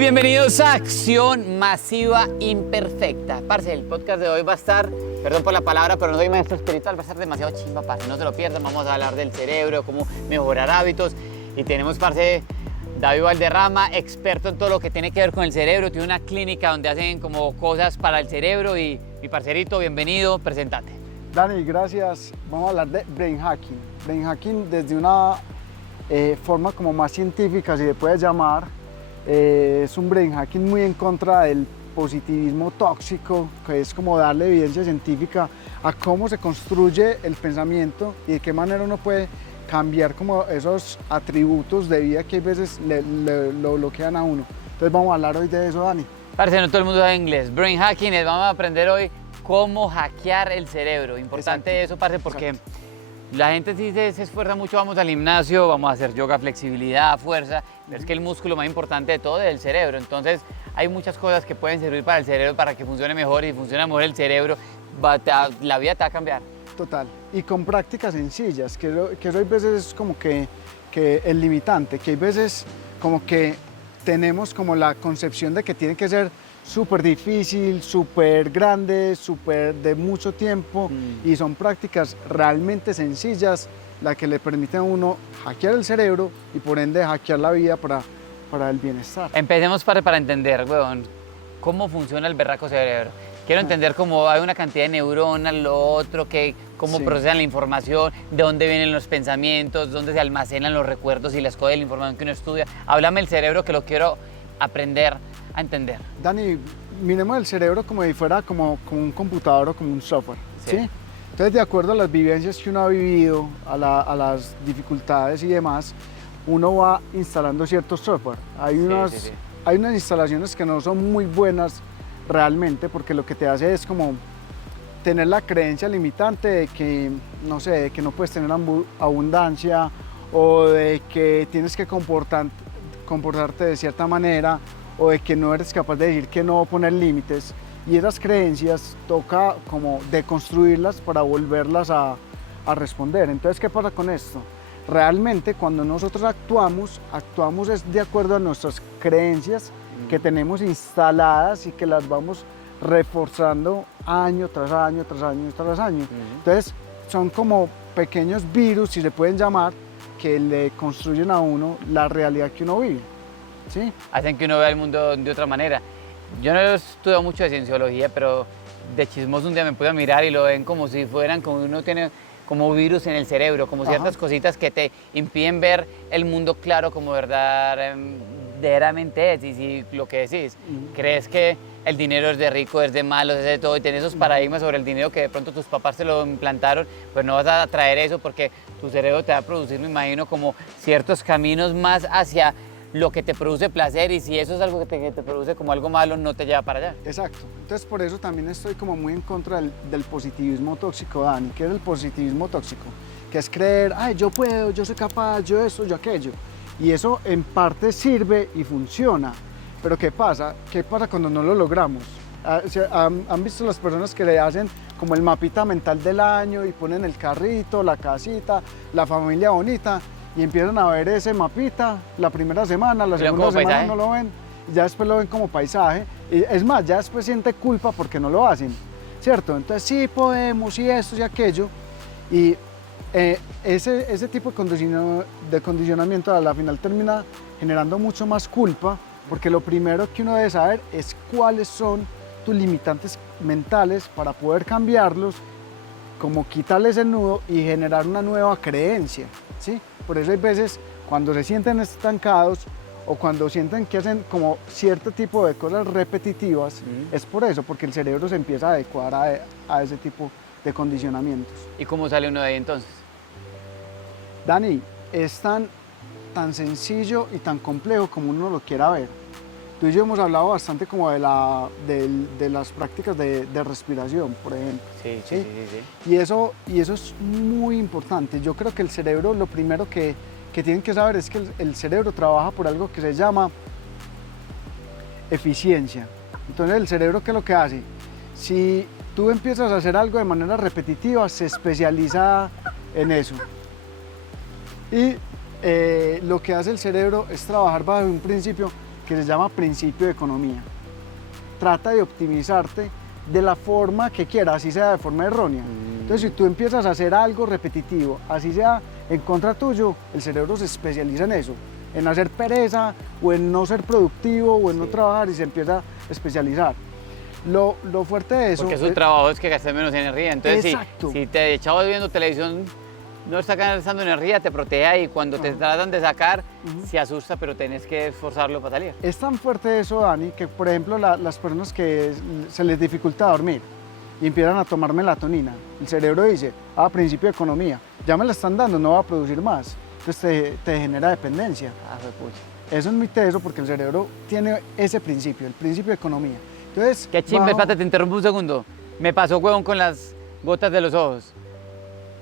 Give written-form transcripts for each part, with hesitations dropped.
Bienvenidos a Acción Masiva Imperfecta. Parce, el podcast de hoy va a estar, perdón por la palabra, pero no soy maestro espiritual, va a estar demasiado chimba, parce. No se lo pierdan, vamos a hablar del cerebro, cómo mejorar hábitos. Y tenemos, parce, David Valderrama, experto en todo lo que tiene que ver con el cerebro. Tiene una clínica donde hacen como cosas para el cerebro. Y mi parcerito, bienvenido, presentate. Dani, gracias. Vamos a hablar de brain hacking. Brain hacking desde una forma como más científica, si se puede llamar. Es un brain hacking muy en contra del positivismo tóxico, que es como darle evidencia científica a cómo se construye el pensamiento y de qué manera uno puede cambiar como esos atributos de vida que a veces lo bloquean a uno. Entonces vamos a hablar hoy de eso, Dani. Parce, no todo el mundo sabe inglés. Brain hacking es, vamos a aprender hoy cómo hackear el cerebro. Importante. Exacto. Eso, parce, porque la gente sí se esfuerza mucho, vamos al gimnasio, vamos a hacer yoga, flexibilidad, fuerza, pero es que el músculo más importante de todo es el cerebro. Entonces hay muchas cosas que pueden servir para el cerebro para que funcione mejor, y si funciona mejor el cerebro, la vida te va a cambiar. Total, y con prácticas sencillas, que eso hay veces es como que el limitante, que hay veces como que tenemos como la concepción de que tiene que ser súper difícil, súper grande, súper de mucho tiempo, y son prácticas realmente sencillas las que le permiten a uno hackear el cerebro y por ende hackear la vida para el bienestar. Empecemos para entender, weón, cómo funciona el berraco cerebro. Quiero entender cómo hay una cantidad de neuronas, lo otro, cómo procesan la información, de dónde vienen los pensamientos, dónde se almacenan los recuerdos y las cosas de la información que uno estudia. Háblame del cerebro, que lo quiero aprender a entender. Dani, miremos el cerebro como si fuera como un computador o como un software, ¿sí? Entonces, de acuerdo a las vivencias que uno ha vivido, a las dificultades y demás, uno va instalando ciertos software. Hay unas instalaciones que no son muy buenas realmente, porque lo que te hace es como tener la creencia limitante de que, no sé, de que no puedes tener abundancia, o de que tienes que comportarte de cierta manera, o de que no eres capaz de decir que no, poner límites. Y esas creencias toca como deconstruirlas para volverlas a responder. Entonces, ¿qué pasa con esto? Realmente cuando nosotros actuamos es de acuerdo a nuestras creencias que tenemos instaladas y que las vamos reforzando año tras año, tras año, tras año. Entonces, son como pequeños virus, si se pueden llamar, que le construyen a uno la realidad que uno vive. ¿Sí? Hacen que uno vea el mundo de otra manera. Yo no he estudiado mucho de cienciología, pero de chismoso un día me pude mirar y lo ven como si fueran, como uno tiene como virus en el cerebro, como ciertas cositas que te impiden ver el mundo claro como verdaderamente es. Y si lo que decís, crees que el dinero es de rico, es de malo, es de todo, y tienes esos paradigmas sobre el dinero que de pronto tus papás te lo implantaron, pues no vas a traer eso, porque tu cerebro te va a producir, me imagino, como ciertos caminos más hacia lo que te produce placer, y si eso es algo que te produce como algo malo, no te lleva para allá. Exacto. Entonces, por eso también estoy como muy en contra del positivismo tóxico, Dani. ¿Qué es el positivismo tóxico? Que es creer, ay, yo puedo, yo soy capaz, yo esto, yo aquello. Y eso en parte sirve y funciona. Pero ¿qué pasa? ¿Qué pasa cuando no lo logramos? ¿Han visto las personas que le hacen como el mapita mental del año y ponen el carrito, la casita, la familia bonita, y empiezan a ver ese mapita la primera semana, la segunda semana paisaje. No lo ven, y ya después lo ven como paisaje, y es más, ya después siente culpa porque no lo hacen, ¿cierto? Entonces sí podemos, y esto y aquello, y ese tipo de condicionamiento a la final termina generando mucho más culpa, porque lo primero que uno debe saber es cuáles son tus limitantes mentales para poder cambiarlos, como quitarles el nudo y generar una nueva creencia, ¿sí? Por eso hay veces cuando se sienten estancados o cuando sienten que hacen como cierto tipo de cosas repetitivas, es por eso, porque el cerebro se empieza a adecuar a ese tipo de condicionamientos. ¿Y cómo sale uno de ahí entonces? Dani, es tan sencillo y tan complejo como uno lo quiera ver. Tú y yo hemos hablado bastante como de las prácticas de respiración, por ejemplo. Sí. Y eso es muy importante. Yo creo que el cerebro, lo primero que tienen que saber es que el cerebro trabaja por algo que se llama eficiencia. Entonces, ¿el cerebro qué es lo que hace? Si tú empiezas a hacer algo de manera repetitiva, se especializa en eso. Y lo que hace el cerebro es trabajar bajo un principio que se llama principio de economía. Trata de optimizarte de la forma que quieras, así sea de forma errónea. Entonces, si tú empiezas a hacer algo repetitivo, así sea en contra tuyo, el cerebro se especializa en eso, en hacer pereza o en no ser productivo o en no trabajar, y se empieza a especializar. Lo fuerte de eso... Porque su trabajo es que gastes menos energía. Entonces, Exacto. si te echabas viendo televisión, no está gastando energía, te protege y cuando te tratan de sacar, se asusta, pero tenés que esforzarlo para salir. Es tan fuerte eso, Dani, que por ejemplo las personas que se les dificulta dormir y empiezan a tomar melatonina, el cerebro dice, principio de economía, ya me la están dando, no va a producir más. Entonces te genera dependencia. Pucha. Eso es muy teso porque el cerebro tiene ese principio, el principio de economía. Entonces, Qué chimba, espérate, te interrumpo un segundo. Me pasó, huevón, con las gotas de los ojos.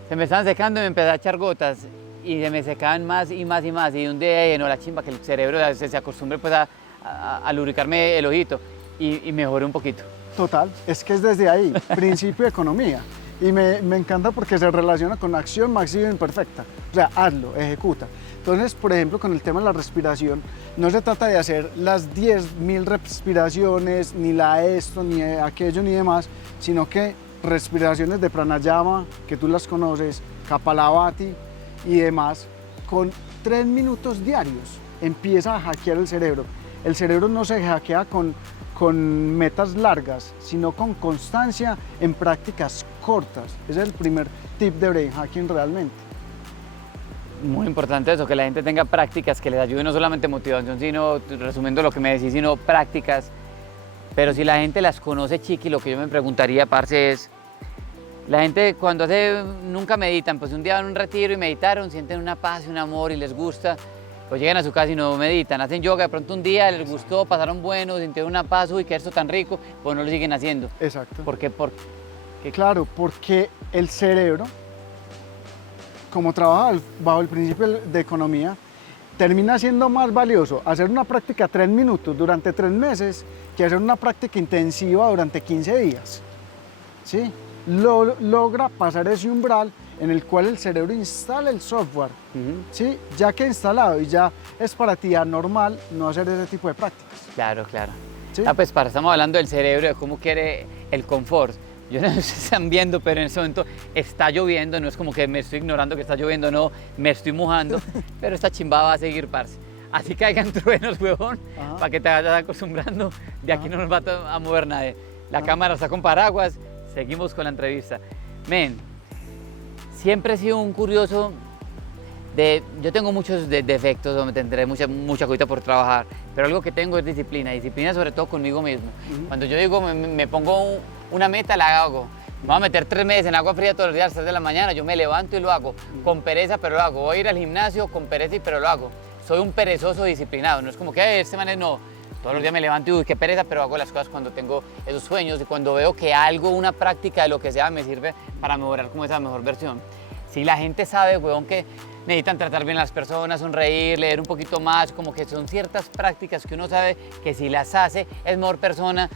Se me estaban secando y me empecé a echar gotas y se me secaban más y más y más. Y un día no, la chimba, que el cerebro se acostumbre pues a lubricarme el ojito y mejoré un poquito. Total, es que es desde ahí, principio de economía. Y me encanta porque se relaciona con acción masiva imperfecta. O sea, hazlo, ejecuta. Entonces, por ejemplo, con el tema de la respiración, no se trata de hacer las 10.000 respiraciones, ni esto, ni aquello, ni demás, sino que respiraciones de pranayama, que tú las conoces, kapalabhati y demás, con 3 minutos diarios empieza a hackear el cerebro. El cerebro no se hackea con metas largas, sino con constancia en prácticas cortas. Ese es el primer tip de brain hacking realmente. Muy importante eso, que la gente tenga prácticas que les ayuden, no solamente motivación, sino, resumiendo lo que me decís, sino prácticas. Pero si la gente las conoce, Chiqui, lo que yo me preguntaría, parce, es, la gente cuando nunca meditan, pues un día van a un retiro y meditaron, sienten una paz y un amor y les gusta, pues llegan a su casa y no meditan, hacen yoga, de pronto un día les gustó, pasaron bueno, sintieron una paz, uy, que esto tan rico, pues no lo siguen haciendo. Exacto. ¿Por qué? Claro, porque el cerebro, como trabaja bajo el principio de economía, termina siendo más valioso hacer una práctica 3 minutos durante 3 meses que hacer una práctica intensiva durante 15 días. ¿Sí? Logra pasar ese umbral en el cual el cerebro instala el software, ¿sí? Ya que instalado y ya es para ti anormal no hacer ese tipo de prácticas. Claro, claro. ¿Sí? Pues estamos hablando del cerebro, de cómo quiere el confort. Yo no sé si están viendo, pero en ese momento está lloviendo, no es como que me estoy ignorando que está lloviendo, no, me estoy mojando, pero esta chimba va a seguir, parce. Así que caigan truenos, huevón, para que te vayas acostumbrando, de aquí no nos va a mover nadie. La cámara está con paraguas, seguimos con la entrevista. Men, siempre he sido un curioso yo tengo muchos defectos, donde tendré mucha cosita por trabajar, pero algo que tengo es disciplina sobre todo conmigo mismo. Cuando yo digo, me pongo una meta, la hago. Me voy a meter 3 meses en agua fría todos los días a las 3 de la mañana, yo me levanto y lo hago. Con pereza, pero lo hago. Voy a ir al gimnasio con pereza, pero lo hago. Soy un perezoso disciplinado, no es como que este man no. Todos los días me levanto y uy, qué pereza, pero hago las cosas cuando tengo esos sueños y cuando veo que algo, una práctica de lo que sea, me sirve para mejorar como esa mejor versión. Si la gente sabe, huevón, que necesitan tratar bien a las personas, sonreír, leer un poquito más, como que son ciertas prácticas que uno sabe que si las hace es mejor persona.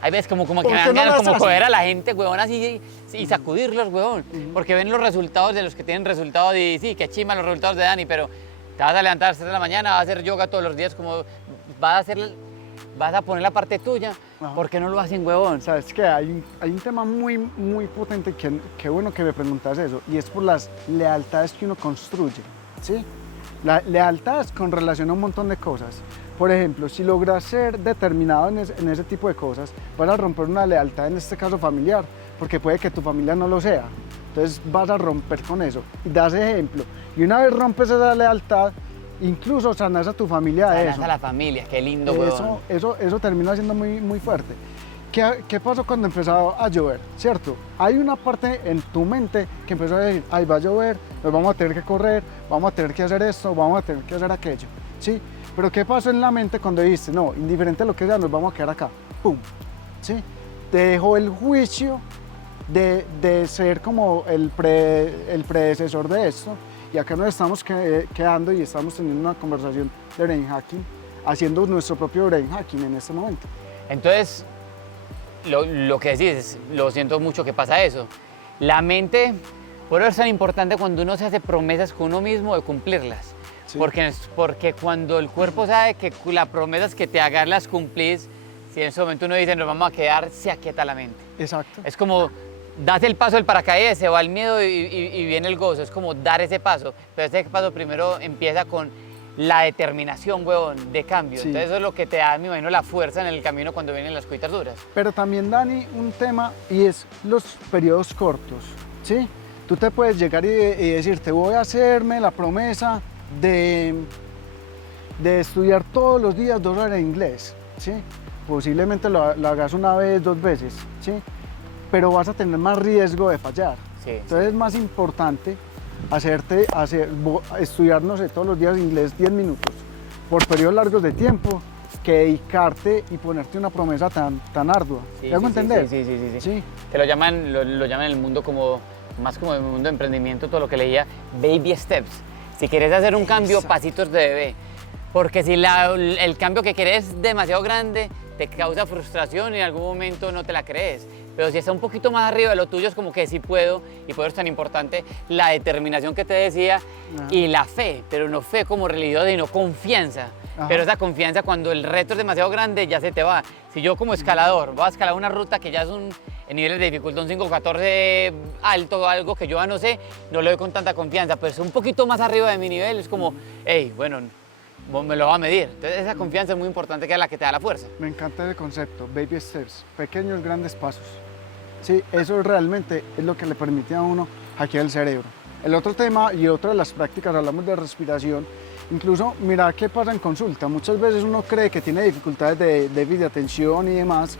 Hay veces como que me dan ganas como coger a la gente, huevón, así y sacudirlos, huevón, porque ven los resultados de los que tienen resultados y sí, qué chima los resultados de Dani, pero te vas a levantar a las 3 de la mañana, vas a hacer yoga todos los días, como vas a poner la parte tuya. ¿Por qué no lo hacen, huevón? Sabes que hay un tema muy potente que bueno que me preguntas eso, y es por las lealtades que uno construye, ¿sí? La lealtad es con relación a un montón de cosas. Por ejemplo, si logras ser determinado en ese tipo de cosas, vas a romper una lealtad, en este caso familiar, porque puede que tu familia no lo sea. Entonces vas a romper con eso y das ejemplo. Y una vez rompes esa lealtad, incluso sanas a tu familia de eso. Sanas a la familia, qué lindo, huevón. Eso termina siendo muy fuerte. ¿Qué pasó cuando empezó a llover? ¿Cierto? Hay una parte en tu mente que empezó a decir, ay, va a llover, nos vamos a tener que correr, vamos a tener que hacer esto, vamos a tener que hacer aquello, ¿sí? Pero ¿qué pasó en la mente cuando dijiste, no, indiferente a lo que sea, nos vamos a quedar acá? ¡Pum! ¿Sí? Te dejó el juicio de ser como el predecesor de esto, y acá nos estamos quedando y estamos teniendo una conversación de brain hacking, haciendo nuestro propio brain hacking en este momento. Entonces, lo que decís, lo siento mucho que pasa eso. La mente, por eso es tan importante cuando uno se hace promesas con uno mismo de cumplirlas. Sí. Porque cuando el cuerpo sabe que las promesas que te hagas las cumplís, si en ese momento uno dice nos vamos a quedar, se aquieta la mente. Exacto. Es como das el paso del paracaídas, se va el miedo y viene el gozo. Es como dar ese paso. Pero ese paso primero empieza con la determinación, huevón, de cambio. Sí. Entonces eso es lo que te da, me imagino, la fuerza en el camino cuando vienen las cositas duras. Pero también, Dani, un tema y es los periodos cortos, ¿sí? Tú te puedes llegar y decir, te voy a hacerme la promesa de estudiar todos los días 2 horas de inglés, ¿sí? Posiblemente lo hagas una vez, 2 veces, ¿sí? Pero vas a tener más riesgo de fallar. Sí, Entonces es más importante estudiar, no sé, todos los días inglés 10 minutos por periodos largos de tiempo que dedicarte y ponerte una promesa tan ardua. ¿Me hago entender? Sí. Que lo llaman en el mundo más como el mundo de emprendimiento, todo lo que leía, baby steps. Si quieres hacer un cambio, pasitos de bebé. Porque si el cambio que quieres es demasiado grande, te causa frustración y en algún momento no te la crees. Pero si está un poquito más arriba de lo tuyo, es como que sí puedo, y por eso es tan importante la determinación que te decía. Ajá. Y la fe, pero no fe como religiosa, sino confianza. Ajá. Pero esa confianza cuando el reto es demasiado grande ya se te va. Si yo como escalador voy a escalar una ruta que ya es en niveles de dificultad un 5-14 alto o algo que yo ya no sé, no lo doy con tanta confianza, pero es un poquito más arriba de mi nivel, es como, hey, bueno, me lo va a medir. Entonces esa confianza es muy importante, que es la que te da la fuerza. Me encanta el concepto, baby steps, pequeños grandes pasos. Sí, eso realmente es lo que le permite a uno hackear el cerebro. El otro tema y otra de las prácticas, hablamos de respiración. Incluso, mira qué pasa en consulta. Muchas veces uno cree que tiene dificultades de déficit de atención y demás,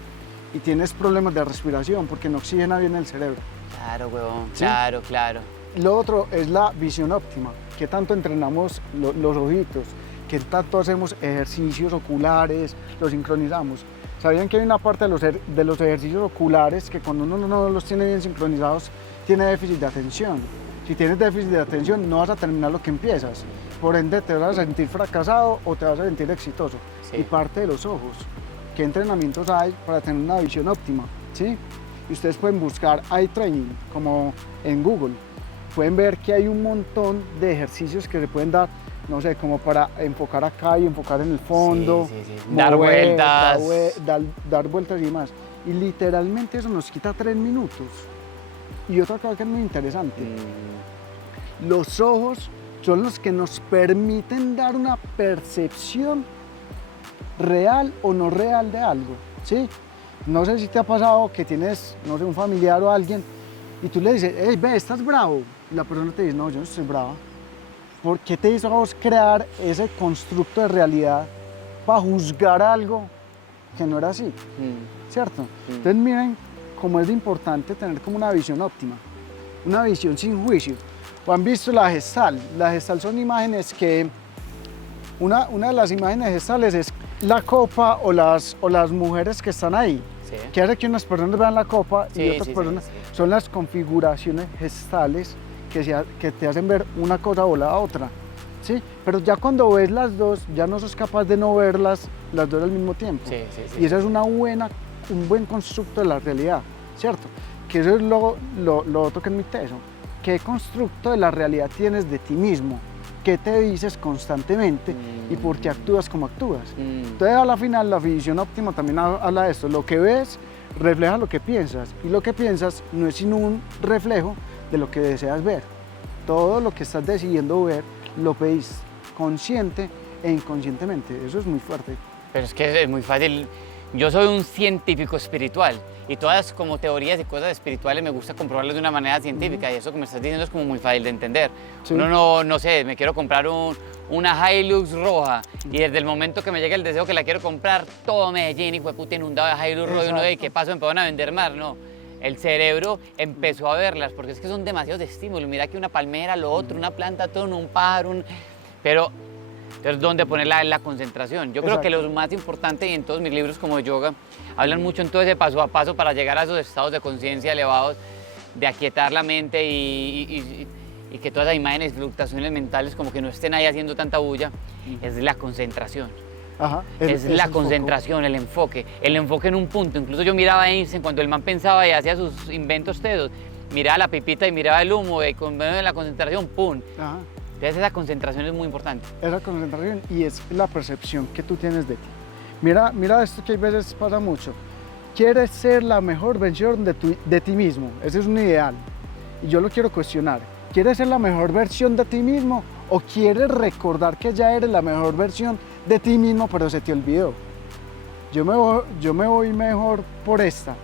y tienes problemas de respiración porque no oxigena bien el cerebro. Claro, huevón, ¿Sí? Claro. Lo otro es la visión óptima. ¿Qué tanto entrenamos los ojitos? ¿Qué tanto hacemos ejercicios oculares? ¿Los sincronizamos? ¿Sabían que hay una parte de los ejercicios oculares que cuando uno no los tiene bien sincronizados, tiene déficit de atención? Si tienes déficit de atención, no vas a terminar lo que empiezas. Por ende, te vas a sentir fracasado o te vas a sentir exitoso. Sí. Y parte de los ojos. ¿Qué entrenamientos hay para tener una visión óptima? ¿Sí? Y ustedes pueden buscar eye training, como en Google. Pueden ver que hay un montón de ejercicios que se pueden dar, no sé, como para enfocar acá y enfocar en el fondo. Sí. Dar vueltas. Dar vueltas y demás. Y literalmente eso nos quita 3 minutos. Y otra cosa que es muy interesante. Los ojos son los que nos permiten dar una percepción real o no real de algo, ¿sí? No sé si te ha pasado que tienes, no sé, un familiar o alguien y tú le dices, hey, ve, ¿estás bravo? Y la persona te dice, no, yo no estoy brava. ¿Por qué te hizo a vos crear ese constructo de realidad para juzgar algo que no era así? ¿Cierto? Entonces miren cómo es importante tener como una visión óptima, una visión sin juicio. ¿O han visto la Gestalt? La Gestalt son imágenes que, una de las imágenes gestales es la copa o las mujeres que están ahí. Sí. Que hace que unas personas vean la copa y otras personas. Son las configuraciones gestales que te hacen ver una cosa o la otra. ¿Sí? Pero ya cuando ves las dos, ya no sos capaz de no verlas las dos al mismo tiempo. Y ese es un buen constructo de la realidad, ¿cierto? Que eso es lo otro que es mi teso. ¿Qué constructo de la realidad tienes de ti mismo? ¿Qué te dices constantemente y por qué actúas como actúas? Entonces, a la final, la visión óptima también habla de esto. Lo que ves refleja lo que piensas, y lo que piensas no es sino un reflejo de lo que deseas ver. Todo lo que estás decidiendo ver lo pedís consciente e inconscientemente. Eso es muy fuerte. Pero es que es muy fácil. Yo soy un científico espiritual y todas como teorías y cosas espirituales me gusta comprobarlas de una manera científica, y eso que me estás diciendo es como muy fácil de entender. Sí. Uno no sé, me quiero comprar una Hilux roja y desde el momento que me llega el deseo que la quiero comprar, todo Medellín y fue puta inundado de Hilux roja, y uno de ¿qué pasó? ¿Me van a vender más? No. El cerebro empezó a verlas porque es que son demasiados estímulos. Mira que una palmera, lo otro, una planta, todo, un pájaro, pero entonces, ¿dónde poner la concentración? Yo creo que lo más importante, y en todos mis libros como de yoga, hablan mucho en todo ese paso a paso para llegar a esos estados de conciencia elevados, de aquietar la mente y que todas las imágenes, fluctuaciones mentales como que no estén ahí haciendo tanta bulla, es la concentración. Ajá, es la concentración, el enfoque en un punto. Incluso yo miraba a Einstein cuando el man pensaba y hacía sus inventos tedos, miraba la pipita y miraba el humo y con la concentración, ¡pum! Ajá. Entonces esa concentración es muy importante. Esa concentración y es la percepción que tú tienes de ti. Mira esto que a veces pasa mucho. Quieres ser la mejor versión de ti mismo, ese es un ideal. Y yo lo quiero cuestionar. ¿Quieres ser la mejor versión de ti mismo o quieres recordar que ya eres la mejor versión de ti mismo pero se te olvidó? Yo me voy mejor por esta.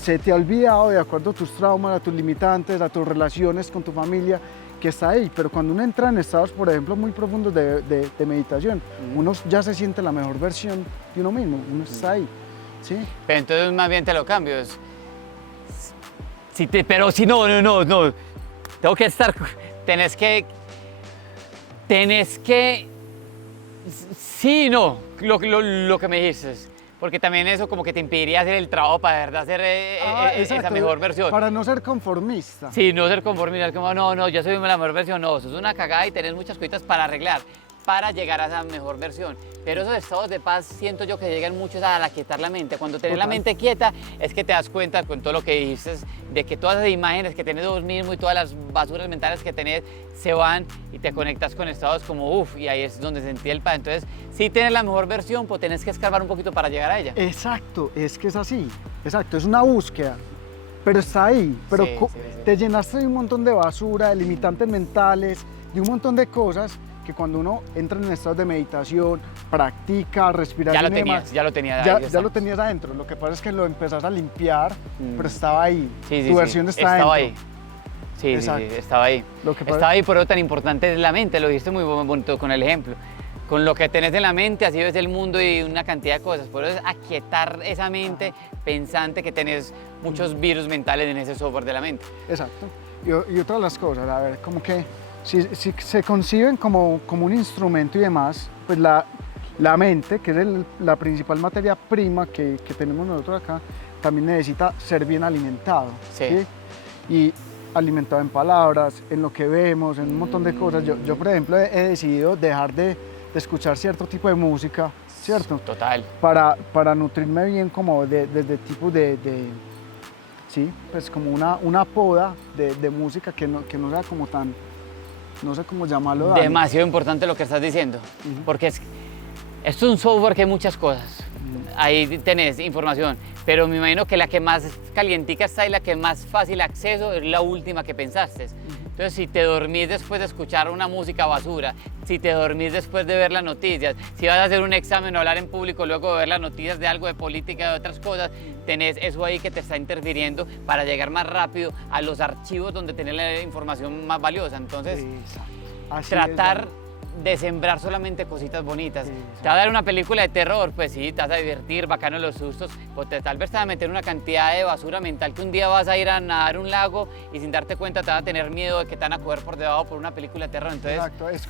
Se te ha olvidado de acuerdo a tus traumas, a tus limitantes, a tus relaciones con tu familia, que está ahí. Pero cuando uno entra en estados, por ejemplo, muy profundos de meditación, uno ya se siente la mejor versión de uno mismo, uno está ahí. ¿Sí? Pero entonces más bien te lo cambio. Pero si no. Tengo que estar. Tenés que. Sí, no. Lo que me dices. Porque también eso como que te impediría hacer el trabajo para de verdad hacer esa mejor versión. Para no ser conformista. Sí, no ser conformista. Es como, no, yo soy la mejor versión. No, eso es una cagada y tenés muchas cositas para arreglar, para llegar a esa mejor versión. Pero esos estados de paz siento yo que llegan mucho a quietar la mente. Cuando tenés la mente quieta es que te das cuenta con todo lo que dijiste de que todas las imágenes que tenés de vos mismo y todas las basuras mentales que tenés se van y te conectas con estados como uff, y ahí es donde sentí el paz. Entonces, si tenés la mejor versión, pues tenés que escarbar un poquito para llegar a ella. Exacto, es que es así. Exacto, es una búsqueda. Pero está ahí. Pero Sí. te llenaste de un montón de basura, de limitantes mentales, de un montón de cosas que cuando uno entra en estados de meditación, practica, respiración y demás, ya lo tenías. ya lo tenías adentro. Lo que pasa es que lo empezás a limpiar, pero estaba ahí. Sí, Tu versión está adentro. Estaba ahí. Sí, estaba ahí. Estaba ahí, por eso tan importante es la mente, lo dijiste muy bonito con el ejemplo. Con lo que tenés en la mente, así ves el mundo y una cantidad de cosas. Por eso es aquietar esa mente pensante que tenés muchos virus mentales en ese software de la mente. Exacto. Y otra de las cosas, a ver, como que si se conciben como un instrumento y demás, pues la mente, que es la principal materia prima que tenemos nosotros acá, también necesita ser bien alimentado. Sí. Y alimentado en palabras, en lo que vemos, en un montón de cosas. Yo por ejemplo, he decidido dejar de escuchar cierto tipo de música, ¿cierto? Total. Para nutrirme bien como de tipo sí, pues como una poda de música que no sea como tan, no sé cómo llamarlo. Dani. Demasiado importante lo que estás diciendo, porque esto es un software que hay muchas cosas. Ahí tenés información, pero me imagino que la que más calientica está y la que más fácil acceso es la última que pensaste. Entonces, si te dormís después de escuchar una música basura, si te dormís después de ver las noticias, si vas a hacer un examen o hablar en público luego de ver las noticias de algo de política, de otras cosas, tenés eso ahí que te está interfiriendo para llegar más rápido a los archivos donde tenés la información más valiosa. Entonces, tratar de sembrar solamente cositas bonitas. Te va a dar una película de terror, pues sí, te vas a divertir, bacano los sustos, o tal vez te va a meter una cantidad de basura mental que un día vas a ir a nadar un lago y sin darte cuenta te va a tener miedo de que te van a coger por debajo por una película de terror. Entonces, exacto, es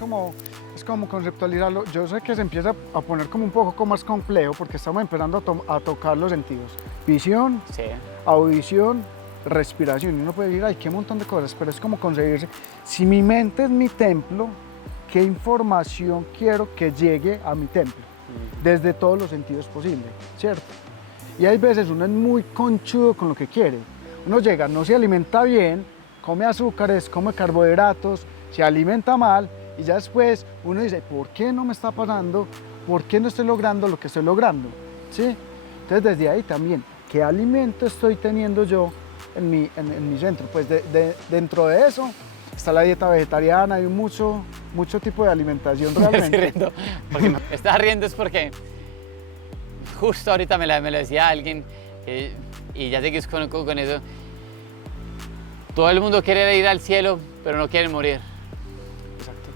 como conceptualizarlo. Yo sé que se empieza a poner como un poco más complejo porque estamos empezando a tocar los sentidos. Visión, sí. Audición, respiración. Y uno puede decir, ay, qué montón de cosas, pero es como concebirse. Si mi mente es mi templo, ¿qué información quiero que llegue a mi templo? Desde todos los sentidos posibles, ¿cierto? Y hay veces uno es muy conchudo con lo que quiere. Uno llega, no se alimenta bien, come azúcares, come carbohidratos, se alimenta mal y ya después uno dice, ¿por qué no me está pasando? ¿Por qué no estoy logrando lo que estoy logrando? ¿Sí? Entonces desde ahí también, ¿qué alimento estoy teniendo yo en mi centro? Pues dentro de eso está la dieta vegetariana, hay mucho tipo de alimentación realmente. Me estoy riendo, porque me estás riendo es porque justo ahorita me lo decía alguien y ya seguís con eso. Todo el mundo quiere ir al cielo, pero no quieren morir. Exacto.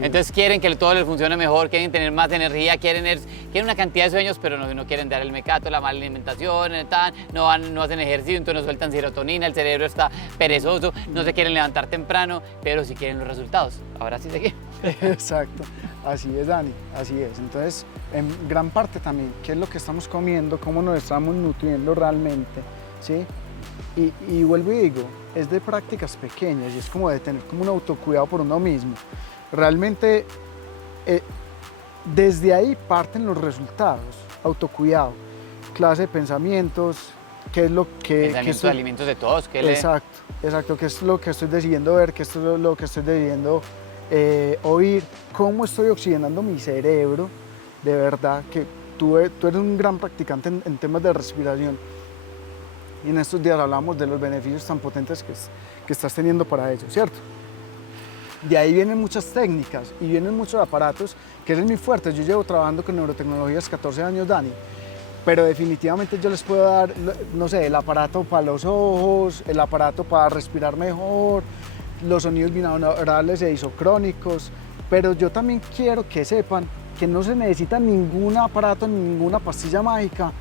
Entonces quieren que todo les funcione mejor, quieren tener más energía, quieren una cantidad de sueños, pero no quieren dar el mecato, la mala alimentación, no hacen ejercicio, entonces no sueltan serotonina, el cerebro está perezoso, no se quieren levantar temprano, pero sí quieren los resultados. Ahora sí seguimos. Exacto, así es, Dani, así es. Entonces, en gran parte también, ¿qué es lo que estamos comiendo? ¿Cómo nos estamos nutriendo realmente? ¿Sí? Y vuelvo y digo, es de prácticas pequeñas y es como de tener como un autocuidado por uno mismo. Realmente, desde ahí parten los resultados, autocuidado, clase de pensamientos, qué es lo que... Pensamiento de alimentos de todos. Exacto, qué es lo que estoy decidiendo ver, qué es lo que estoy decidiendo oír, cómo estoy oxigenando mi cerebro, de verdad, que tú eres un gran practicante en temas de respiración. Y en estos días hablamos de los beneficios tan potentes que estás teniendo para ello, ¿cierto? De ahí vienen muchas técnicas y vienen muchos aparatos, que es muy fuerte. Yo llevo trabajando con neurotecnologías 14 años, Dani, pero definitivamente yo les puedo dar, no sé, el aparato para los ojos, el aparato para respirar mejor, los sonidos binaurales e isocrónicos, pero yo también quiero que sepan que no se necesita ningún aparato, ninguna pastilla mágica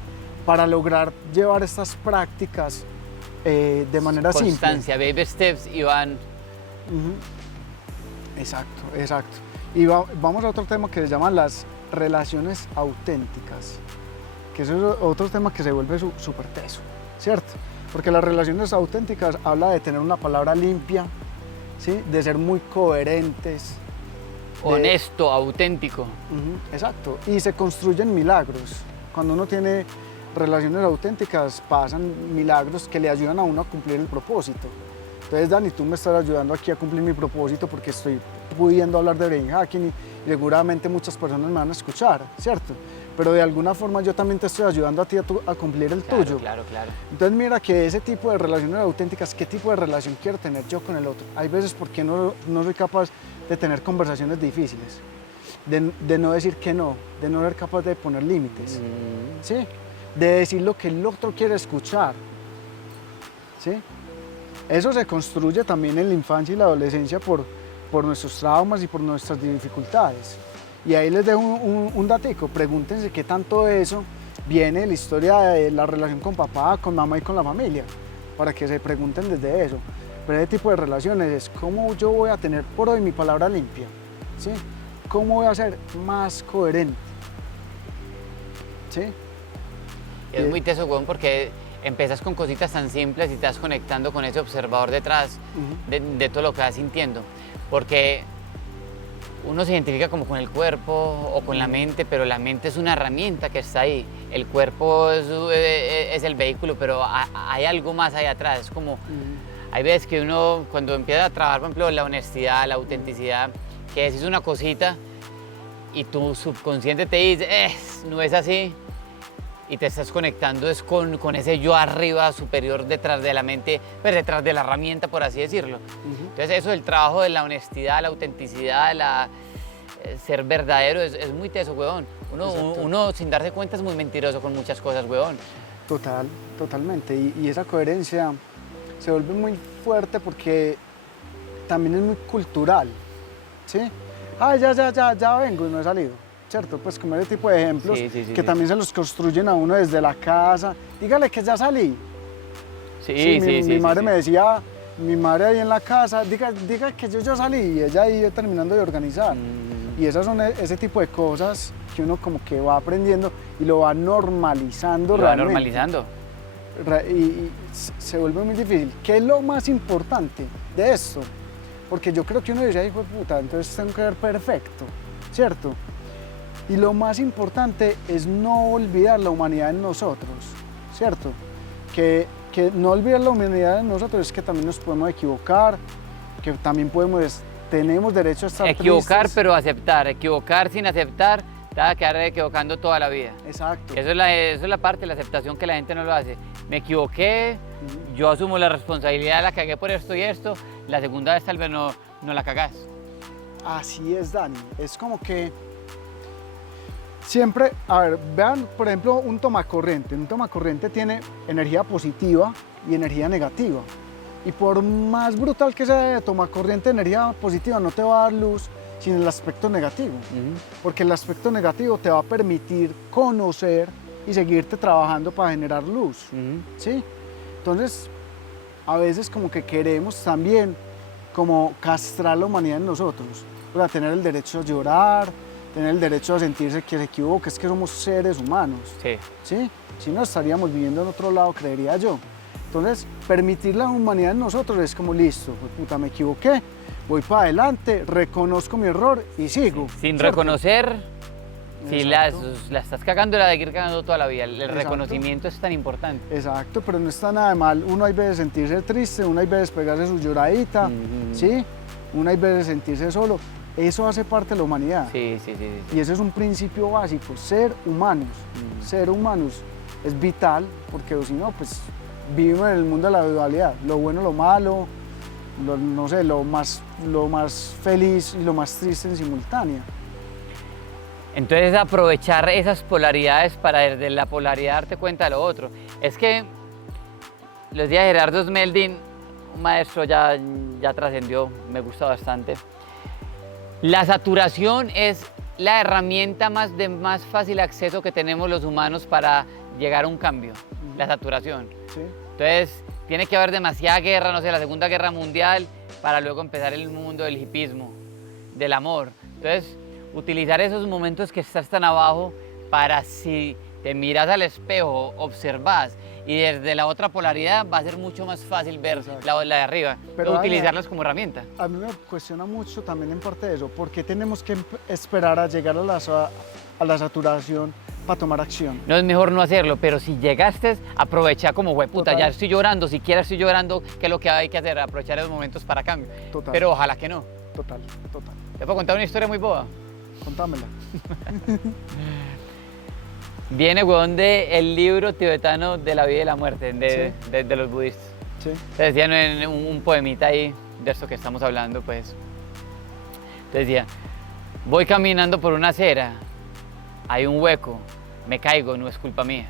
para lograr llevar estas prácticas de manera simple. Constancia, baby steps, Iván. Exacto. Y vamos a otro tema que se llaman las relaciones auténticas, que eso es otro tema que se vuelve súper teso, ¿cierto? Porque las relaciones auténticas habla de tener una palabra limpia, ¿sí? De ser muy coherentes. Honesto, auténtico. Exacto. Y se construyen milagros. Cuando uno tiene relaciones auténticas, pasan milagros que le ayudan a uno a cumplir el propósito. Entonces, Dani, tú me estás ayudando aquí a cumplir mi propósito porque estoy pudiendo hablar de brain hacking y seguramente muchas personas me van a escuchar, ¿cierto? Pero de alguna forma yo también te estoy ayudando a ti a cumplir el tuyo. Claro. Entonces mira que ese tipo de relaciones auténticas, ¿qué tipo de relación quiero tener yo con el otro? Hay veces porque no soy capaz de tener conversaciones difíciles, de no decir que no, de no ser capaz de poner límites, ¿sí? De decir lo que el otro quiere escuchar, ¿sí? Eso se construye también en la infancia y la adolescencia por nuestros traumas y por nuestras dificultades. Y ahí les dejo un datico, pregúntense qué tanto eso viene de la historia de la relación con papá, con mamá y con la familia, para que se pregunten desde eso. Pero ese tipo de relaciones es cómo yo voy a tener por hoy mi palabra limpia, ¿sí? Cómo voy a ser más coherente, ¿sí? Es muy teso, weón, porque empiezas con cositas tan simples y te vas conectando con ese observador detrás de todo lo que vas sintiendo. Porque uno se identifica como con el cuerpo o con la mente, pero la mente es una herramienta que está ahí. El cuerpo es el vehículo, pero hay algo más ahí atrás. Es como, hay veces que uno cuando empieza a trabajar, por ejemplo, la honestidad, la autenticidad, que decís una cosita y tu subconsciente te dice, no es así, y te estás conectando es con ese yo arriba, superior, detrás de la mente, pues detrás de la herramienta, por así decirlo. Entonces eso del trabajo de la honestidad, la autenticidad, ser verdadero, es muy teso, weón. Uno sin darse cuenta es muy mentiroso con muchas cosas, weón. Totalmente. Y esa coherencia se vuelve muy fuerte porque también es muy cultural, ¿sí? Ya vengo y no he salido. ¿Cierto? Pues como ese tipo de ejemplos que también se los construyen a uno desde la casa. Dígale que ya salí. Mi madre me decía, mi madre ahí en la casa, diga que yo ya salí y ella ahí terminando de organizar. Y esas son ese tipo de cosas que uno como que va aprendiendo y lo va normalizando realmente. Y se vuelve muy difícil. ¿Qué es lo más importante de esto? Porque yo creo que uno dice, hijo de puta, entonces tengo que ser perfecto, ¿cierto? Y lo más importante es no olvidar la humanidad en nosotros, ¿cierto? Que no olvidar la humanidad en nosotros es que también nos podemos equivocar, que también tenemos derecho a estar equivocar, tristes. pero aceptar. Equivocar sin aceptar, te vas a quedar equivocando toda la vida. Exacto. Eso es la parte de la aceptación que la gente no lo hace. Me equivoqué, yo asumo la responsabilidad, la cagué por esto y esto, la segunda vez tal vez no la cagás. Así es, Dani. Es como que siempre, a ver, vean, por ejemplo, un tomacorriente. Un tomacorriente tiene energía positiva y energía negativa. Y por más brutal que sea el tomacorriente, energía positiva no te va a dar luz sin el aspecto negativo. Porque el aspecto negativo te va a permitir conocer y seguirte trabajando para generar luz. ¿Sí? Entonces, a veces como que queremos también como castrar la humanidad en nosotros. Para tener el derecho a llorar, tener el derecho a sentirse que se equivoca, es que somos seres humanos. ¿Sí? Si no, estaríamos viviendo en otro lado, creería yo. Entonces, permitir la humanidad en nosotros es como, listo, pues, puta, me equivoqué, voy para adelante, reconozco mi error y sigo. Sin reconocer, Si Exacto. la estás cagando, la de ir cagando toda la vida. El Exacto. reconocimiento es tan importante. Exacto, pero no está nada de mal. Uno hay veces sentirse triste, uno hay veces pegarse su lloradita, Ujú. ¿sí? Uno hay veces sentirse solo. Eso hace parte de la humanidad. Sí, sí, sí, sí. Y ese es un principio básico, ser humanos. Ser humanos es vital, porque si no, pues vivimos en el mundo de la dualidad. Lo bueno, lo malo, no sé, lo más feliz y lo más triste en simultánea. Entonces aprovechar esas polaridades para desde la polaridad darte cuenta de lo otro. Es que los días de Gerardo Smeldin, un maestro ya trascendió, me gusta bastante. La saturación es la herramienta de más fácil acceso que tenemos los humanos para llegar a un cambio, la saturación. ¿Sí? Entonces tiene que haber demasiada guerra, no sé, la Segunda Guerra Mundial, para luego empezar el mundo del hipismo, del amor. Entonces, utilizar esos momentos que estás tan abajo para si te miras al espejo, observas y desde la otra polaridad va a ser mucho más fácil ver la de arriba, Pero utilizarlas como herramienta. A mí me cuestiona mucho también en parte de eso, ¿por qué tenemos que esperar a llegar a la saturación para tomar acción? No es mejor no hacerlo, pero si llegaste, aprovecha como hueputa, Total. ya estoy llorando, siquiera estoy llorando, ¿qué es lo que hay que hacer? Aprovechar esos momentos para cambio. Total. Pero ojalá que no. Total. Te puedo contar una historia muy boba. Contámela. Viene, huevón, del libro tibetano de la vida y la muerte, de los budistas. Sí. Te decían en un poemita ahí, de esto que estamos hablando, pues. Te decía, voy caminando por una acera, hay un hueco, me caigo, no es culpa mía.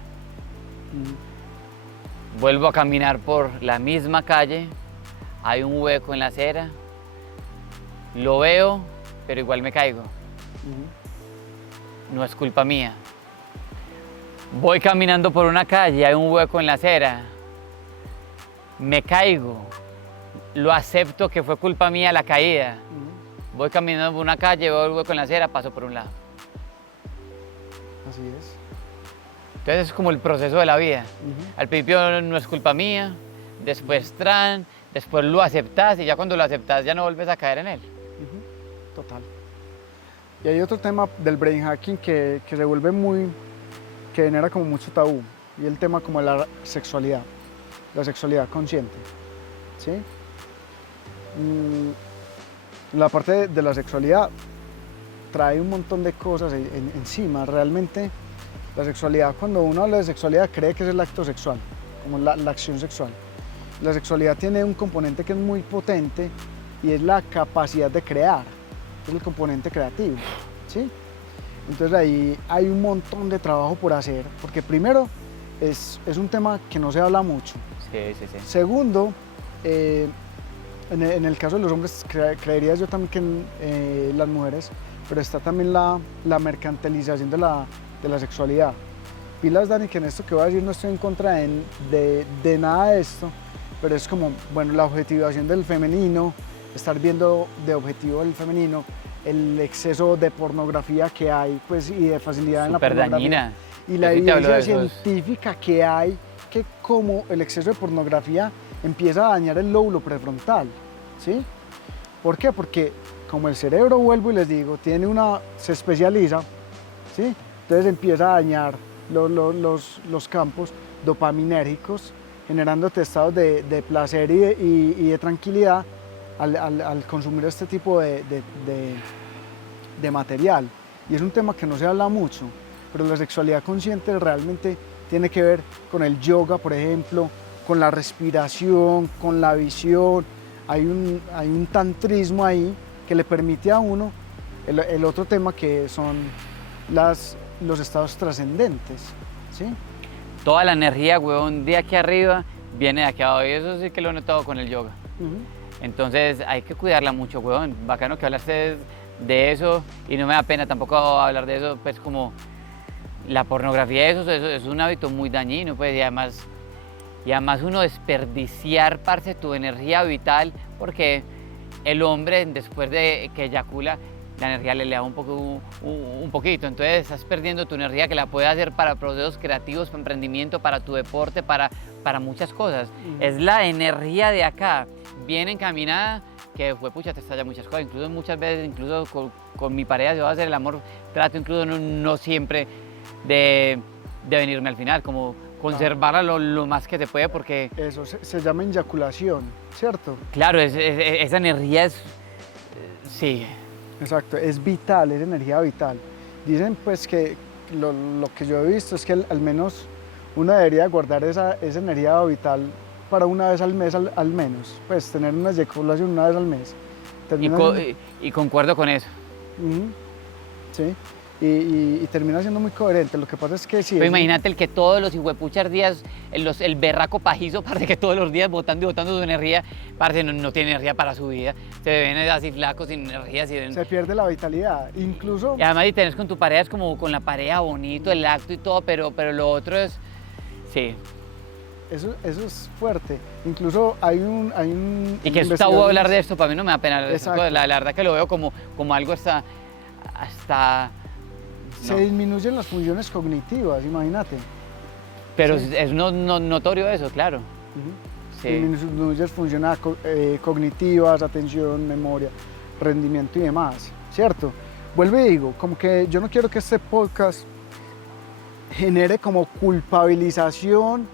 Vuelvo a caminar por la misma calle, hay un hueco en la acera, lo veo, pero igual me caigo. No es culpa mía. Voy caminando por una calle, hay un hueco en la acera, me caigo, lo acepto que fue culpa mía la caída. Voy caminando por una calle, veo el hueco en la acera, paso por un lado. Así es. Entonces es como el proceso de la vida. Al principio no es culpa mía, después después lo aceptas y ya cuando lo aceptas ya no vuelves a caer en él. Total. Y hay otro tema del brain hacking que se vuelve que genera como mucho tabú, y el tema como la sexualidad consciente, ¿sí? La parte de la sexualidad trae un montón de cosas encima. Realmente la sexualidad, cuando uno habla de sexualidad, cree que es el acto sexual, como la acción sexual. La sexualidad tiene un componente que es muy potente y es la capacidad de crear, es el componente creativo, ¿sí? Entonces ahí hay un montón de trabajo por hacer, porque primero es un tema que no se habla mucho. Sí, sí, sí. Segundo, en el caso de los hombres, creería yo también que en las mujeres, pero está también la mercantilización de la sexualidad. Pilas, Dani, que en esto que voy a decir no estoy en contra de nada de esto, pero es como, bueno, la objetivación del femenino, estar viendo de objetivo el femenino, el exceso de pornografía que hay, pues, y de facilidad en la pornografía. Dañina. Y la Yo sí te hablo evidencia de esos. científica que hay, que como el exceso de pornografía empieza a dañar el lóbulo prefrontal, ¿sí? ¿Por qué? Porque como el cerebro, vuelvo y les digo, se especializa, ¿sí? Entonces empieza a dañar los campos dopaminérgicos, generándote estados de placer y de tranquilidad al consumir este tipo de material. Y es un tema que no se habla mucho, pero la sexualidad consciente realmente tiene que ver con el yoga, por ejemplo, con la respiración, con la visión. Hay un tantrismo ahí que le permite a uno el otro tema, que son los estados trascendentes, ¿sí? Toda la energía, huevón, de aquí arriba viene de aquí abajo. Y eso sí que lo he notado con el yoga. Entonces hay que cuidarla mucho, huevón. Bacano que hablaste de eso y no me da pena tampoco hablar de eso, pues como la pornografía, eso es un hábito muy dañino, pues, y además uno desperdiciar, parce, tu energía vital, porque el hombre después de que eyacula, la energía le da un poquito, entonces estás perdiendo tu energía que la puedes hacer para procesos creativos, para emprendimiento, para tu deporte, para muchas cosas. Es la energía de acá, bien encaminada, que pucha, te estalla muchas cosas, incluso muchas veces, incluso con mi pareja, se va a hacer el amor trato incluso no siempre de venirme al final, como conservarla lo más que se puede porque... Eso se llama eyaculación, ¿cierto? Claro, esa energía es... sí. Exacto, es vital, es energía vital. Dicen pues que lo que yo he visto es que al menos uno debería guardar esa energía vital para una vez al mes al menos, pues tener una eyaculación una vez al mes. Y concuerdo con eso. Sí, y termina siendo muy coherente. Lo que pasa es que sí. Pero imagínate el que todos los hijuepuchas días, el berraco pajizo, parece que todos los días botando y botando su energía, parece no tiene energía para su vida. Se ven así flacos, sin energía. Se pierde la vitalidad, incluso. Y además, y tenés con tu pareja, es como con la pareja bonito, el acto y todo, pero lo otro es. Sí. Eso es fuerte. Incluso hay un y que es tabú hablar de esto, para mí no me da pena. La verdad que lo veo como algo hasta se disminuyen las funciones cognitivas, imagínate. Pero sí. Es notorio eso, claro. Sí. Disminuyen funciones cognitivas, atención, memoria, rendimiento y demás, ¿cierto? Vuelvo y digo, como que yo no quiero que este podcast genere como culpabilización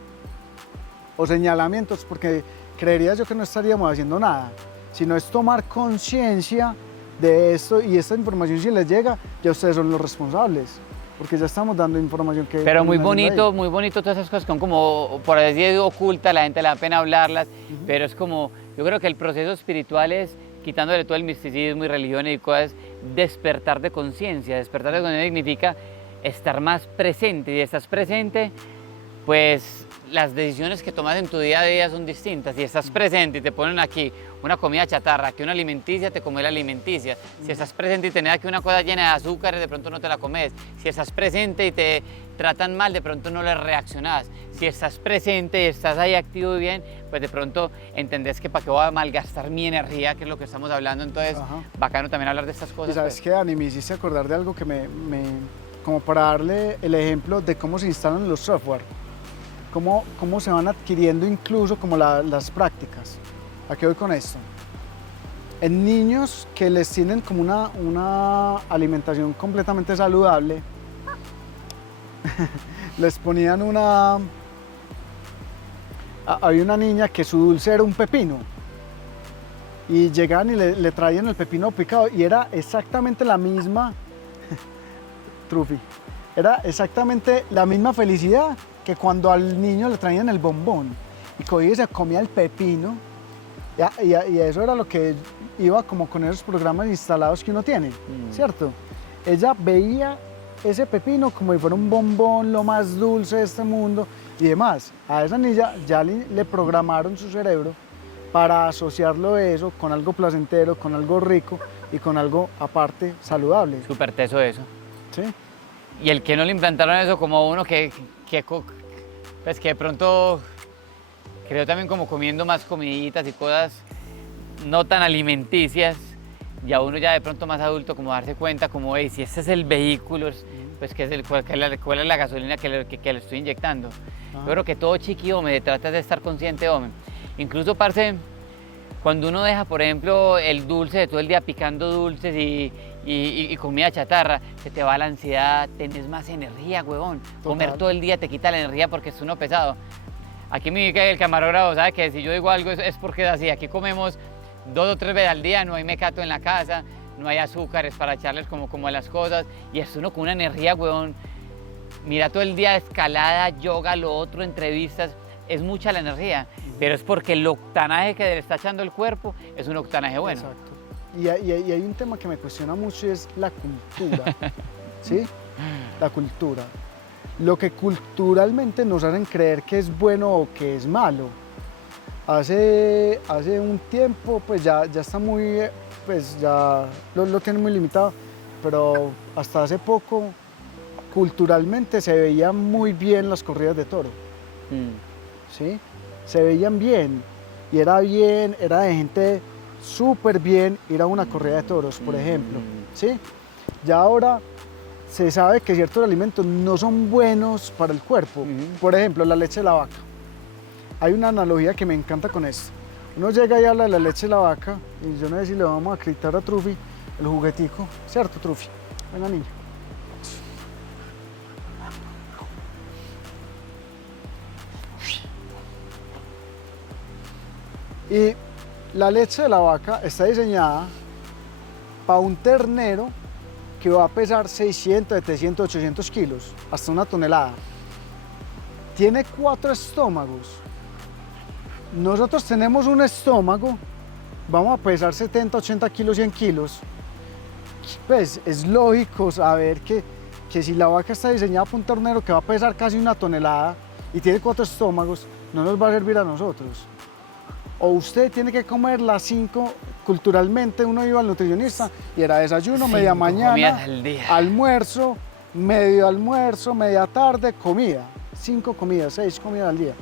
o señalamientos, porque creería yo que no estaríamos haciendo nada, sino es tomar conciencia de esto, y esta información, si les llega, ya ustedes son los responsables, porque ya estamos dando información que... Pero muy bonito todas esas cosas que son como, por decir, ocultas, la gente le da pena hablarlas, pero es como, yo creo que el proceso espiritual es, quitándole todo el misticismo y religión y cosas, despertar de conciencia. Despertar de conciencia significa estar más presente, y estás presente, pues las decisiones que tomas en tu día a día son distintas. Si estás presente y te ponen aquí una comida chatarra, aquí una alimenticia, te comes la alimenticia. Si estás presente y tenés aquí una cosa llena de azúcar, de pronto no te la comes. Si estás presente y te tratan mal, de pronto no le reaccionás. Si estás presente y estás ahí activo y bien, pues de pronto entendés que para qué voy a malgastar mi energía, que es lo que estamos hablando. Entonces, bacano también hablar de estas cosas. Y sabes qué, Dani, me hiciste acordar de algo que como para darle el ejemplo de cómo se instalan los software. Cómo se van adquiriendo incluso como las prácticas. ¿A qué voy con esto? En niños que les tienen como una alimentación completamente saludable, les ponían había una niña que su dulce era un pepino, y llegaban y le traían el pepino picado, y era exactamente la misma, Trufi, era exactamente la misma felicidad que cuando al niño le traían el bombón y cogía y se comía el pepino, y eso era lo que iba como con esos programas instalados que uno tiene, ¿cierto? Ella veía ese pepino como si fuera un bombón, lo más dulce de este mundo y demás. A esa niña ya le programaron su cerebro para asociarlo eso con algo placentero, con algo rico y con algo aparte saludable. Súper teso eso. Sí. Y el que no le implantaron eso como uno pues que de pronto creo también como comiendo más comiditas y cosas no tan alimenticias, ya uno ya de pronto más adulto como darse cuenta como, hey, si ese es el vehículo, pues cuál es la gasolina que le estoy inyectando. Yo creo que todo chiqui, hombre, trata de estar consciente, hombre. Incluso, parce, cuando uno deja, por ejemplo, el dulce de todo el día picando dulces y comida chatarra, se te va la ansiedad, tenés más energía, huevón. Total. Comer todo el día te quita la energía porque es uno pesado. Aquí me dice el camarógrafo, ¿sabe? Que si yo digo algo es porque es así. Aquí comemos 2 o 3 veces al día, no hay mecato en la casa, no hay azúcares para echarles como a las cosas, y es uno con una energía, huevón. Mira todo el día escalada, yoga, lo otro, entrevistas, es mucha la energía, pero es porque el octanaje que le está echando el cuerpo es un octanaje bueno. Exacto. Y hay un tema que me cuestiona mucho, es la cultura, ¿sí? La cultura. Lo que culturalmente nos hacen creer que es bueno o que es malo. Hace un tiempo, pues ya está muy, pues ya lo tienen muy limitado, pero hasta hace poco, culturalmente se veían muy bien las corridas de toro, ¿sí? Se veían bien, y era de gente súper bien ir a una corrida de toros, por ejemplo, ¿sí? Ya ahora se sabe que ciertos alimentos no son buenos para el cuerpo, por ejemplo, la leche de la vaca. Hay una analogía que me encanta con esto. Uno llega y habla de la leche de la vaca, y yo no sé si le vamos a acreditar a Trufi el juguetico, ¿cierto, Trufi? Buena niña. Y la leche de la vaca está diseñada para un ternero que va a pesar 600, 700, 800 kilos, hasta una tonelada. Tiene 4 estómagos. Nosotros tenemos un estómago, vamos a pesar 70, 80 kilos, 100 kilos. Pues es lógico saber que si la vaca está diseñada para un ternero que va a pesar casi una tonelada y tiene 4 estómagos, no nos va a servir a nosotros. O usted tiene que comer las 5, culturalmente uno iba al nutricionista y era desayuno, media mañana, almuerzo, medio almuerzo, media tarde, comida. 5 comidas, 6 comidas al día,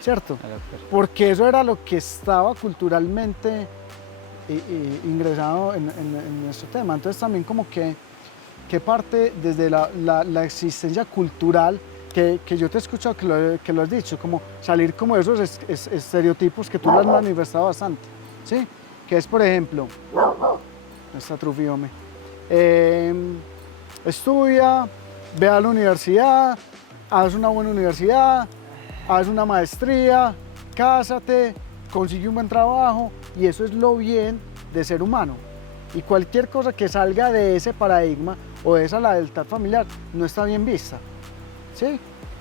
¿cierto? Porque eso era lo que estaba culturalmente ingresado en nuestro tema. Entonces también como que parte desde la existencia cultural que yo te he escuchado que lo has dicho, como salir como de esos estereotipos que tú lo has manifestado bastante, ¿sí? Que es, por ejemplo, esta trufiome, estudia, ve a la universidad, haz una buena universidad, haz una maestría, cásate, consigue un buen trabajo, y eso es lo bien de ser humano. Y cualquier cosa que salga de ese paradigma o de esa lealtad familiar no está bien vista. ¿Sí?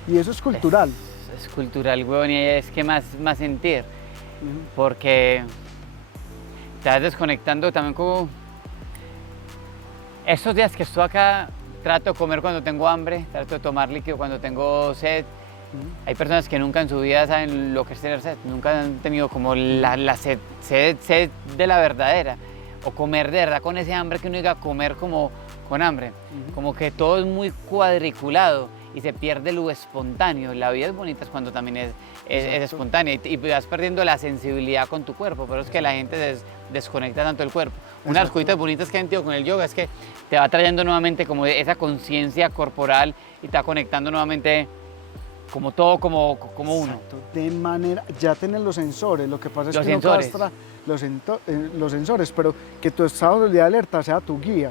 Y eso es cultural. Es cultural, weón, y es que más sentir. Porque te vas desconectando también como... Estos días que estoy acá, trato de comer cuando tengo hambre, trato de tomar líquido cuando tengo sed. Hay personas que nunca en su vida saben lo que es tener sed, nunca han tenido como la sed de la verdadera. O comer de verdad con ese hambre que uno diga comer como con hambre. Como que todo es muy cuadriculado y se pierde lo espontáneo. La vida es bonita cuando también es espontánea y vas perdiendo la sensibilidad con tu cuerpo, pero es que la gente desconecta tanto el cuerpo. Una de las cositas bonitas que he sentido con el yoga es que te va trayendo nuevamente como esa conciencia corporal y te va conectando nuevamente como todo, como uno. De manera, ya tienes los sensores, lo que pasa es que sensores. no los sensores, pero que tu estado de alerta sea tu guía.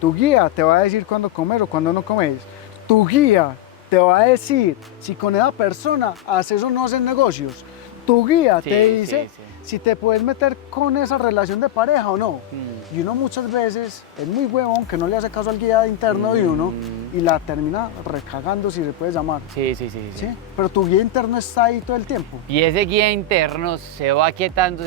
Tu guía te va a decir cuándo comer o cuándo no comes. Tu guía te va a decir si con esa persona haces o no haces negocios. Tu guía te dice si te puedes meter con esa relación de pareja o no. Y uno muchas veces es muy huevón que no le hace caso al guía interno de uno y la termina recagando, si se puede llamar. Sí. Pero tu guía interno está ahí todo el tiempo. Y ese guía interno se va quietando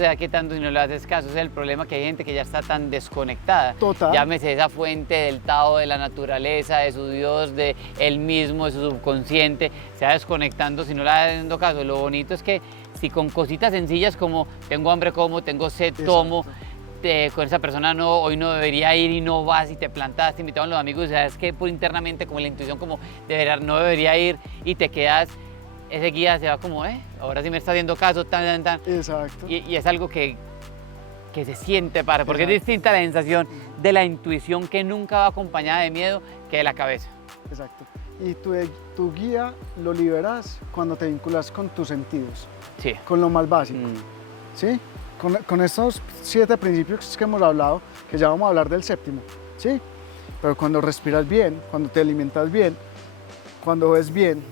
y no le haces caso. Ese es el problema, que hay gente que ya está tan desconectada. Total. Llámese esa fuente del Tao, de la naturaleza, de su Dios, de él mismo, de su subconsciente. Se va desconectando si no le va dando caso. Lo bonito es que si con cositas sencillas como tengo hambre como, tengo sed tomo, con esa persona no, hoy no debería ir y no vas y te plantas, te invitaban los amigos y sabes que por internamente como la intuición como no debería ir y te quedas, ese guía se va como, ahora sí me está haciendo caso, tan. Exacto. Y es algo que se siente, porque es distinta la sensación de la intuición que nunca va acompañada de miedo que de la cabeza. Exacto. Y tu guía lo liberas cuando te vinculas con tus sentidos, con lo más básico. ¿Sí? Con estos 7 principios que hemos hablado, que ya vamos a hablar del 7º, ¿sí? Pero cuando respiras bien, cuando te alimentas bien, cuando ves bien,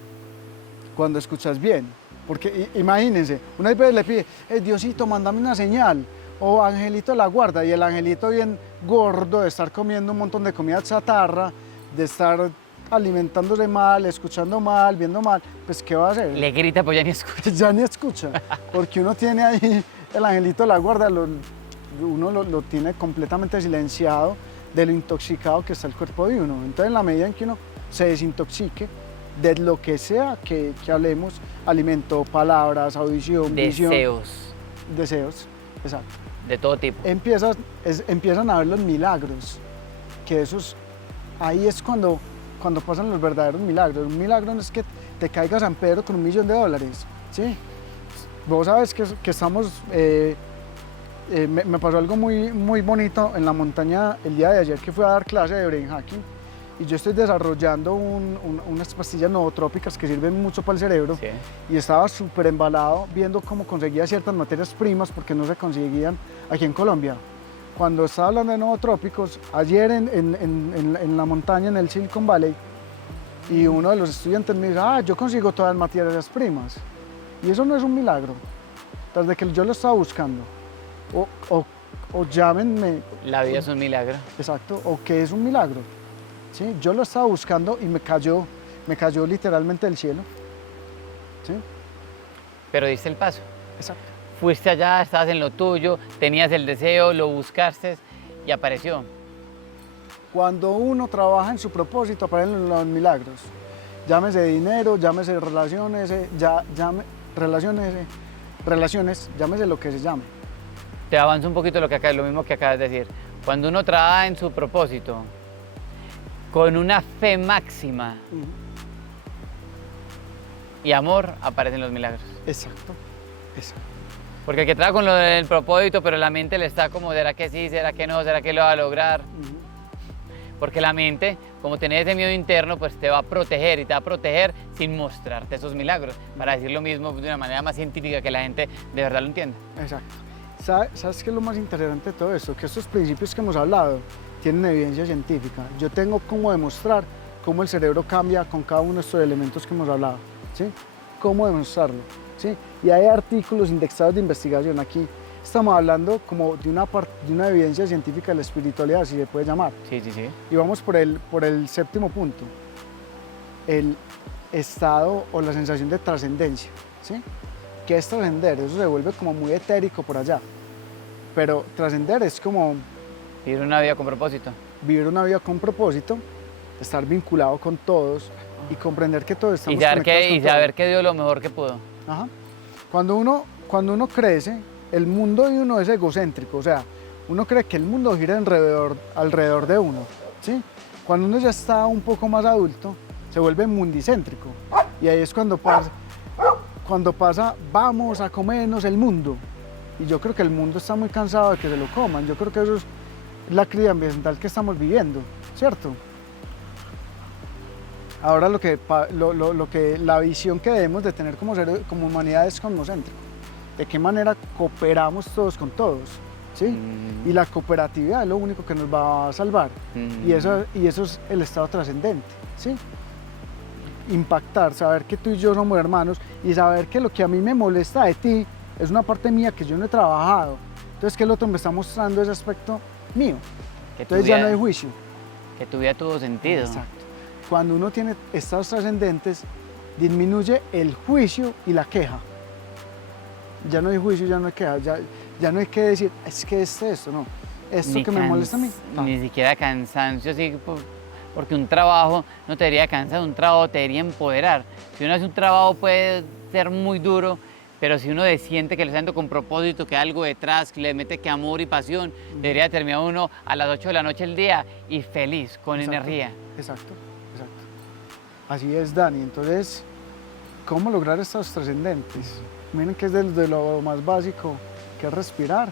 cuando escuchas bien, porque imagínense, una vez le pide, Diosito, mándame una señal, o Angelito la guarda, y el angelito bien gordo de estar comiendo un montón de comida chatarra, de estar alimentándose mal, escuchando mal, viendo mal, pues ¿qué va a hacer? Le grita, pues ya ni escucha. Ya ni escucha, porque uno tiene ahí el angelito de la guarda, uno lo tiene completamente silenciado de lo intoxicado que está el cuerpo de uno. Entonces, en la medida en que uno se desintoxique de lo que sea que hablemos, alimento, palabras, audición, visión. Deseos, exacto. De todo tipo. Empiezan a ver los milagros, que ahí es cuando pasan los verdaderos milagros. Un milagro no es que te caiga San Pedro con $1 millón, ¿sí? Vos sabes que estamos, me pasó algo muy bonito en la montaña el día de ayer, que fui a dar clase de brain hacking, y yo estoy desarrollando unas pastillas nootrópicas que sirven mucho para el cerebro, y estaba súper embalado viendo cómo conseguía ciertas materias primas porque no se conseguían aquí en Colombia. Cuando estaba hablando de nootrópicos, ayer en la montaña, en el Silicon Valley, Y uno de los estudiantes me dice, yo consigo todas las materias primas. Y eso no es un milagro. Desde que yo lo estaba buscando. O llámenme. La vida es un milagro. Exacto, o que es un milagro. ¿Sí? Yo lo estaba buscando y me cayó literalmente del cielo. ¿Sí? Pero diste el paso. Exacto. Fuiste allá, estabas en lo tuyo, tenías el deseo, lo buscaste y apareció. Cuando uno trabaja en su propósito, aparecen los milagros. Llámese dinero, llámese relaciones, llámese lo que se llame. Te avanzo un poquito lo mismo que acabas de decir. Cuando uno trabaja en su propósito, con una fe máxima y amor, aparecen los milagros. Exacto. Porque el que trabaja con lo del propósito, pero la mente le está como, ¿será que sí? ¿Será que no? ¿Será que lo va a lograr? Porque la mente, como tenés ese miedo interno, pues te va a proteger y te va a proteger sin mostrarte esos milagros, para decir lo mismo de una manera más científica que la gente de verdad lo entienda. Exacto. ¿Sabes qué es lo más interesante de todo esto? Que estos principios que hemos hablado tienen evidencia científica. Yo tengo cómo demostrar cómo el cerebro cambia con cada uno de estos elementos que hemos hablado. ¿Sí? Cómo demostrarlo. ¿Sí? Y hay artículos indexados de investigación aquí. Estamos hablando como de una evidencia científica de la espiritualidad, si se puede llamar. Sí. Y vamos por el séptimo punto. El estado o la sensación de trascendencia. ¿Sí? ¿Qué es trascender? Eso se vuelve como muy etérico por allá. Pero trascender es como Vivir una vida con propósito. Vivir una vida con propósito, estar vinculado con todos y comprender que todos estamos conectados con y saber que dio lo mejor que pudo. Ajá. Cuando uno crece, el mundo de uno es egocéntrico, o sea, uno cree que el mundo gira alrededor de uno, ¿sí? Cuando uno ya está un poco más adulto, se vuelve mundicéntrico y ahí es cuando pasa, vamos a comernos el mundo. Y yo creo que el mundo está muy cansado de que se lo coman, yo creo que eso es la crisis ambiental que estamos viviendo, ¿cierto? Ahora la visión que debemos de tener como humanidad es cosmocéntrica. De qué manera cooperamos todos con todos, ¿sí? Y la cooperatividad es lo único que nos va a salvar. Y eso es el estado trascendente, ¿sí? Impactar, saber que tú y yo somos hermanos y saber que lo que a mí me molesta de ti es una parte mía que yo no he trabajado. Entonces que el otro me está mostrando ese aspecto mío. Entonces ya no hay juicio. Que tu vida tuvo sentido. Exacto. Cuando uno tiene estados trascendentes, disminuye el juicio y la queja. Ya no hay juicio, ya no hay queja, ya no hay que decir, es que es esto, no. Esto que me molesta a mí. No. Ni siquiera cansancio, sí, porque un trabajo no te debería cansar, un trabajo te debería empoderar. Si uno hace un trabajo puede ser muy duro, pero si uno siente que lo está haciendo con propósito, que hay algo detrás, que le mete que amor y pasión, debería terminar uno a las 8 de la noche el día y feliz, con energía. Exacto. Así es, Dani. Entonces, ¿cómo lograr estados trascendentes? Miren que es de lo más básico, que es respirar,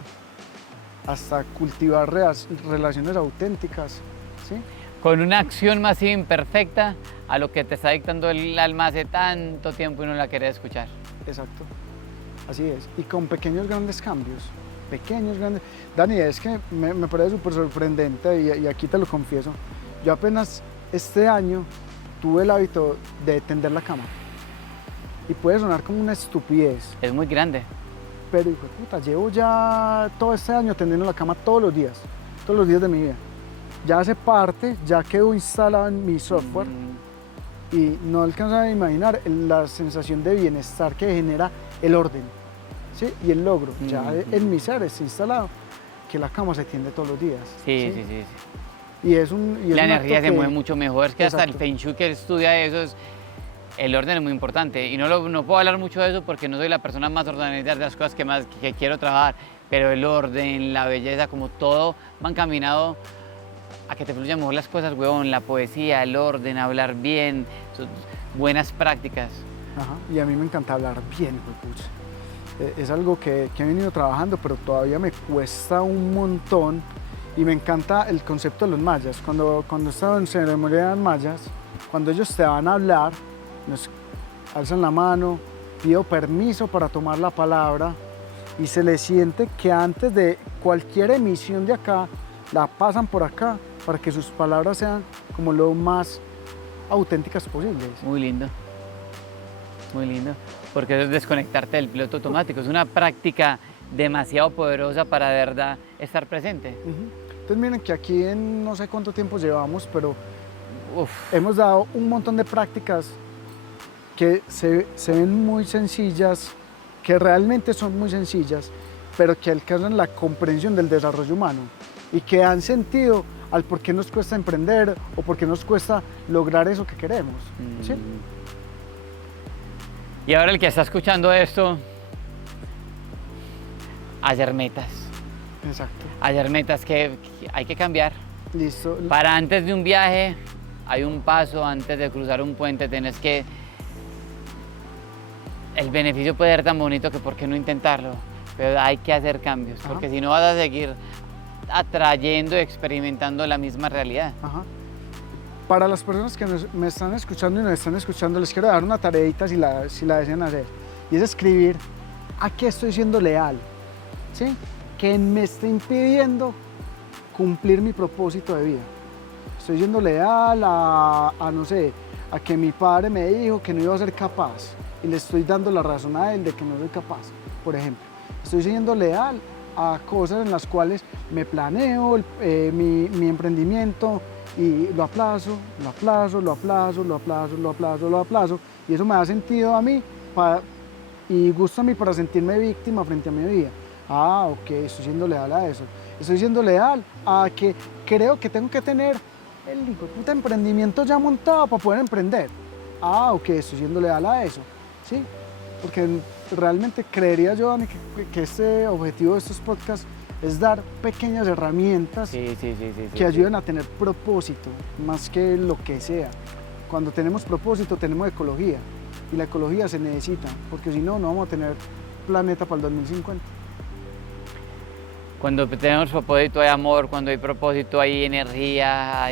hasta cultivar relaciones auténticas, ¿sí? Con una acción masiva imperfecta a lo que te está dictando el alma hace tanto tiempo y no la querés escuchar. Exacto, así es. Y con pequeños grandes cambios, Dani, es que me parece súper sorprendente y aquí te lo confieso. Yo apenas este año tuve el hábito de tender la cama. Y puede sonar como una estupidez. Es muy grande. Pero, hijo de puta, llevo ya todo este año tendiendo la cama todos los días de mi vida. Ya hace parte, ya quedó instalado en mi software. Y no alcanzan a imaginar la sensación de bienestar que genera el orden, ¿sí? Y el logro. Ya en mi ser está instalado que la cama se tiende todos los días. Sí. Y la energía se mueve mucho mejor. Es que Exacto. hasta el Feng Shui que estudia eso, el orden es muy importante. Y no puedo hablar mucho de eso porque no soy la persona más ordenada de las cosas que quiero trabajar. Pero el orden, la belleza, como todo, van caminado a que te fluyan mejor las cosas, huevón. La poesía, el orden, hablar bien, buenas prácticas. Ajá. Y a mí me encanta hablar bien, hijo. Es algo que he venido trabajando, pero todavía me cuesta un montón. Y me encanta el concepto de los mayas. Cuando estaba en ceremonias mayas, cuando ellos te van a hablar, nos alzan la mano, pido permiso para tomar la palabra y se les siente que antes de cualquier emisión de acá, la pasan por acá para que sus palabras sean como lo más auténticas posibles. Muy lindo, porque eso es desconectarte del piloto automático, es una práctica demasiado poderosa para de verdad estar presente. Entonces miren que aquí en no sé cuánto tiempo llevamos, pero Uf. hemos dado un montón de prácticas que se ven muy sencillas, que realmente son muy sencillas, pero que alcanzan la comprensión del desarrollo humano y que dan sentido al por qué nos cuesta emprender o por qué nos cuesta lograr eso que queremos. ¿Sí? Y ahora el que está escuchando esto, hacer metas. Exacto. Hacer metas que hay que cambiar. Listo. Para antes de un viaje hay un paso, antes de cruzar un puente tenés que... El beneficio puede ser tan bonito que por qué no intentarlo, pero hay que hacer cambios, porque si no vas a seguir atrayendo y experimentando la misma realidad. Ajá. Para las personas que me están escuchando y nos están escuchando, les quiero dar una tareita si la desean hacer, y es escribir a qué estoy siendo leal, ¿sí? Que me está impidiendo cumplir mi propósito de vida. Estoy siendo leal a no sé, a que mi padre me dijo que no iba a ser capaz y le estoy dando la razón a él de que no soy capaz, por ejemplo. Estoy siendo leal a cosas en las cuales me planeo mi emprendimiento y lo aplazo, y eso me da sentido a mí y gusto a mí para sentirme víctima frente a mi vida. Ah, ok, estoy siendo leal a eso. Estoy siendo leal a que creo que tengo que tener el hijo de puta emprendimiento ya montado para poder emprender. Ah, ok, estoy siendo leal a eso. ¿Sí? Porque realmente creería yo, Dani, que este objetivo de estos podcasts es dar pequeñas herramientas que ayuden a tener propósito, más que lo que sea. Cuando tenemos propósito tenemos ecología, y la ecología se necesita, porque si no, no vamos a tener planeta para el 2050. Cuando tenemos propósito hay amor, cuando hay propósito hay energía,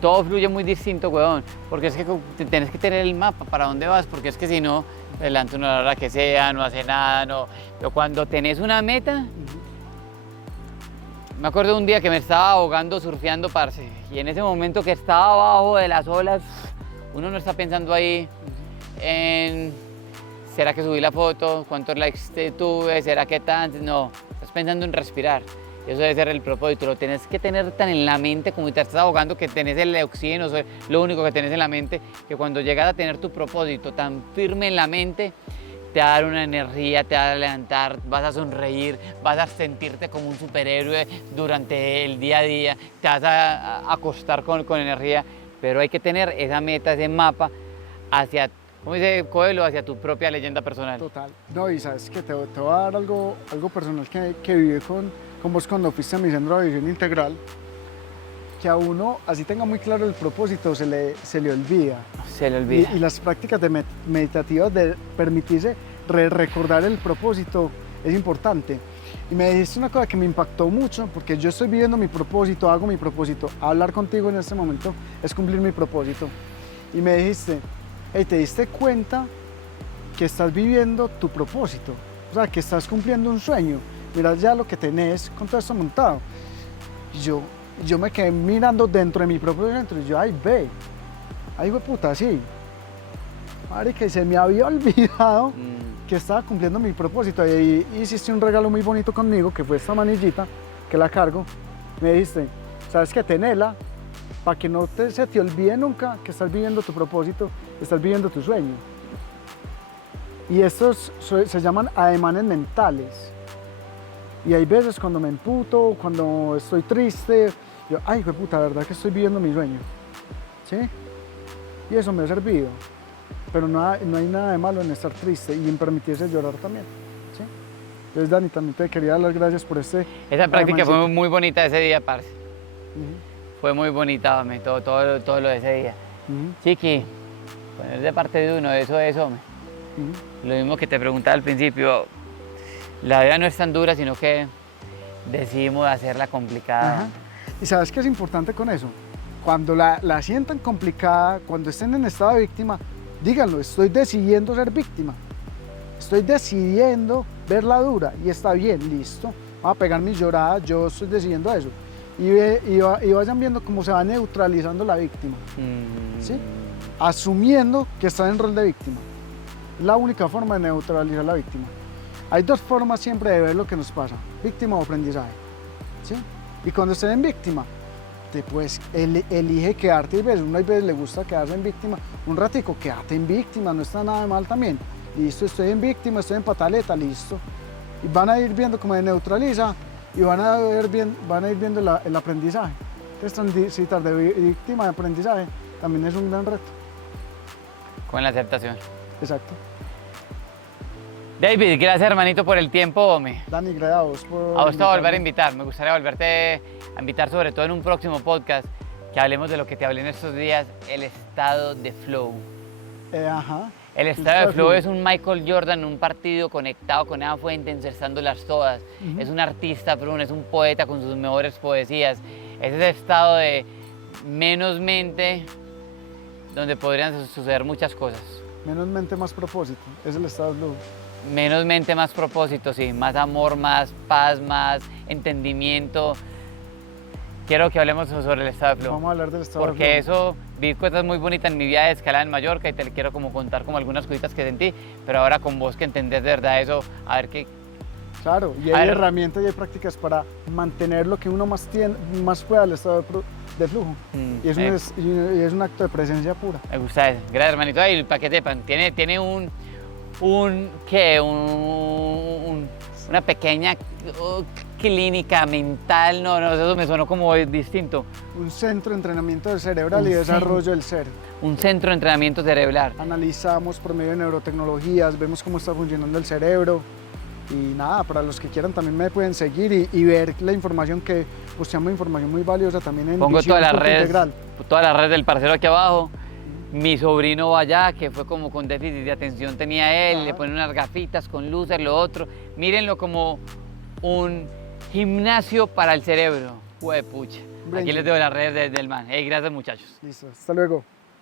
todo fluye muy distinto, weón, porque es que tienes que tener el mapa para dónde vas, porque es que si no, adelante una hora que sea, no hace nada, no. Pero cuando tenés una meta, me acuerdo de un día que me estaba ahogando surfeando, parce, y en ese momento que estaba abajo de las olas, uno no está pensando ahí en ¿será que subí la foto? ¿Cuántos likes tuve? ¿Será que tan? No, estás pensando en respirar. Eso debe ser el propósito, lo tienes que tener tan en la mente como te estás ahogando, que tenés el oxígeno, eso es lo único que tenés en la mente, que cuando llegas a tener tu propósito tan firme en la mente, te va a dar una energía, te va a levantar, vas a sonreír, vas a sentirte como un superhéroe durante el día a día, te vas a acostar con energía, pero hay que tener esa meta, ese mapa hacia, como dice Coelho, hacia tu propia leyenda personal. Total. No, y sabes que te voy a dar algo personal que viví con vos cuando fuiste a mi centro de visión integral, que a uno, así tenga muy claro el propósito, se le olvida. Se le olvida. Y las prácticas meditativas de permitirse recordar el propósito es importante. Y me dijiste una cosa que me impactó mucho, porque yo estoy viviendo mi propósito, hago mi propósito. Hablar contigo en este momento es cumplir mi propósito. Y me dijiste, hey, ¿te diste cuenta que estás viviendo tu propósito? O sea, que estás cumpliendo un sueño. Mira ya lo que tenés con todo esto montado. Y yo me quedé mirando dentro de mi propio dentro y yo, ay, puta, sí. Marica, y se me había olvidado que estaba cumpliendo mi propósito. Y hiciste un regalo muy bonito conmigo, que fue esta manillita, que la cargo. Me dijiste, ¿sabes qué? Tenela, para que no se te olvide nunca que estás viviendo tu propósito, estás viviendo tu sueño. Y estos se llaman ademanes mentales. Y hay veces cuando me emputo, cuando estoy triste, yo, ay, hijo de puta, la verdad que estoy viviendo mi sueño. ¿Sí? Y eso me ha servido. Pero no hay nada de malo en estar triste y en permitirse llorar también. ¿Sí? Entonces, Dani, también te quería dar las gracias por Esa práctica fue muy bonita ese día, parce. Fue muy bonita, hombre, todo lo de ese día. Chiqui, poner de parte de uno, eso es, hombre. Lo mismo que te preguntaba al principio, la vida no es tan dura, sino que decidimos hacerla complicada. Ajá. ¿Y sabes qué es importante con eso? Cuando la sientan complicada, cuando estén en estado de víctima, díganlo, estoy decidiendo ser víctima. Estoy decidiendo verla dura y está bien, listo. Voy a pegar mis lloradas, yo estoy decidiendo eso. y vayan viendo cómo se va neutralizando la víctima, ¿sí? Asumiendo que está en rol de víctima. La única forma de neutralizar a la víctima. Hay dos formas siempre de ver lo que nos pasa, víctima o aprendizaje, ¿sí? Y cuando estés en víctima, te puedes elige quedarte y ves, uno a veces le gusta quedarse en víctima un ratico, quédate en víctima, no está nada de mal también. Listo, estoy en víctima, estoy en pataleta, listo. Y van a ir viendo cómo se neutraliza y van a ir viendo el aprendizaje. Entonces transitar de víctima a aprendizaje también es un gran reto. Con la aceptación. Exacto. David, gracias hermanito por el tiempo, hombre. Dani, gracias a vos por A vos te voy a volver a invitar, me gustaría volverte a invitar sobre todo en un próximo podcast que hablemos de lo que te hablé en estos días, el estado de flow. Ajá. El estado de flow es un Michael Jordan, un partido conectado con esa fuente, encestándolas todas. Es un artista, es un poeta con sus mejores poesías. Es ese estado de menos mente donde podrían suceder muchas cosas. Menos mente, más propósito, es el estado de flow. Menos mente, más propósito, sí. Más amor, más paz, más entendimiento. Quiero que hablemos sobre el estado de flow. Vamos a hablar del estado de flow. Porque eso, vi cosas muy bonitas en mi vida de escalada en Mallorca y te quiero como contar como algunas cositas que sentí, pero ahora con vos que entendés de verdad eso, a ver qué... Claro, y hay herramientas y hay prácticas para mantener lo que uno más pueda al estado de flujo. Y es un acto de presencia pura. Me gusta eso. Gracias, hermanito. Ay, para que sepan, tiene una pequeña clínica mental, no, eso me sonó como distinto. Un centro de entrenamiento cerebral y desarrollo del ser. Un centro de entrenamiento cerebral. Analizamos por medio de neurotecnologías, vemos cómo está funcionando el cerebro. Y nada, para los que quieran también me pueden seguir y ver la información que posteamos, información muy valiosa también en Pongo Visión todas las redes del parcero aquí abajo. Mi sobrino va allá, que fue como con déficit de atención tenía él, le ponen unas gafitas con luces, lo otro. Mírenlo como un gimnasio para el cerebro. Juepucha. Aquí les dejo las redes del man. Hey, gracias muchachos. Listo, hasta luego.